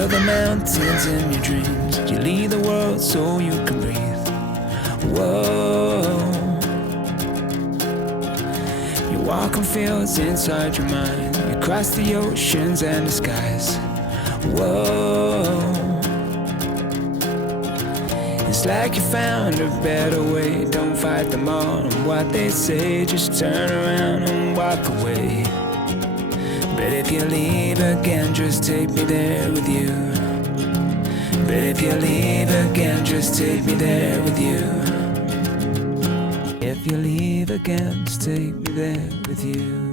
scale the mountains in your dreams. You leave the world so you can breathe. Whoa. You walk on fields inside your mind. You cross the oceans and the skies. Whoa. It's like you found a better way. Don't fight them all on what they say. Just turn around and walk away. But if you leave again, just take me there with you. But if you leave again, just take me there with you. If you leave again, just take me there with you.